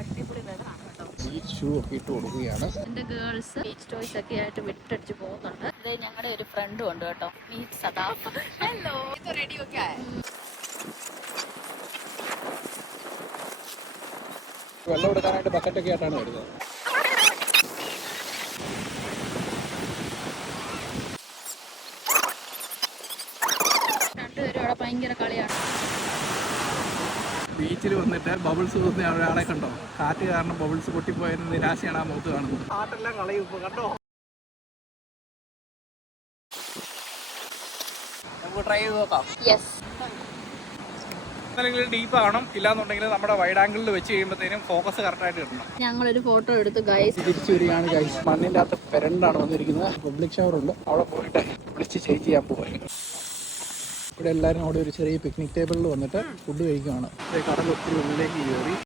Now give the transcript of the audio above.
അടിപൊളി വെതറാണ് കേട്ടോ. Beach shoe ഒക്കെ ഇട്ട് കൊടുക്കുകയാണ്. എന്റെ ഗേൾസ് ബീച്ച് ടോയ്സ് ഒക്കെ ആയിട്ട് വിട്ടടിച്ച് പോകുന്നുണ്ട്. ഇത് ഞങ്ങളുടെ ഒരു ഫ്രണ്ടും ഉണ്ട് കേട്ടോ, മീറ്റ് സദാഫ്. ഹലോ, റെഡി ഒക്കെ വെള്ളം എടുക്കാനായിട്ട് ബക്കറ്റൊക്കെ ആയിട്ടാണ് വരുന്നത്. രണ്ടുപേരും അവിടെ ഭയങ്കര കളിയാണ്. ബീച്ചിൽ വന്നിട്ട് ബബിൾസ് തോന്നിയ ഒരാളെ കണ്ടോ? കാറ്റ് കാരണം ബബിൾസ് പൊട്ടിപ്പോയതിന് നിരാശയാണ് ആ മുഖത്ത് കാണുന്നത്. കാറ്റെല്ലാം കളയും ഇപ്പൊ കണ്ടോ. നമുക്ക് ട്രൈ ചെയ്ത് നോക്കാം. എന്തെങ്കിലും ഡീപ്പ് ആവണം, ഇല്ലാന്നുണ്ടെങ്കിൽ നമ്മുടെ വൈഡ് ആംഗിളിൽ വെച്ച് കഴിയുമ്പോഴത്തേനും ഫോക്കസ് കറക്റ്റായിട്ട് കിട്ടണം. ഞങ്ങളൊരു ഫോട്ടോ എടുത്ത് ഗൈസ് തിരിച്ചു വരികയാണ് ഗൈസ്. മണ്ണിൻ്റെ അകത്ത് പെരണ്ടാണ് വന്നിരിക്കുന്നത്. പബ്ലിക് ഷവർ ഉണ്ട്, അവിടെ പോയിട്ട് വിളിച്ച് ചേഞ്ച് ചെയ്യാൻ പോകുമായിരുന്നു. ഇവിടെ എല്ലാവരും അവിടെ ഒരു ചെറിയ പിക്നിക് ടേബിളിൽ വന്നിട്ട് ഫുഡ് കഴിക്കുകയാണ്. കടൽ ഒത്തിരി ഉള്ളിലേക്ക് കയറി.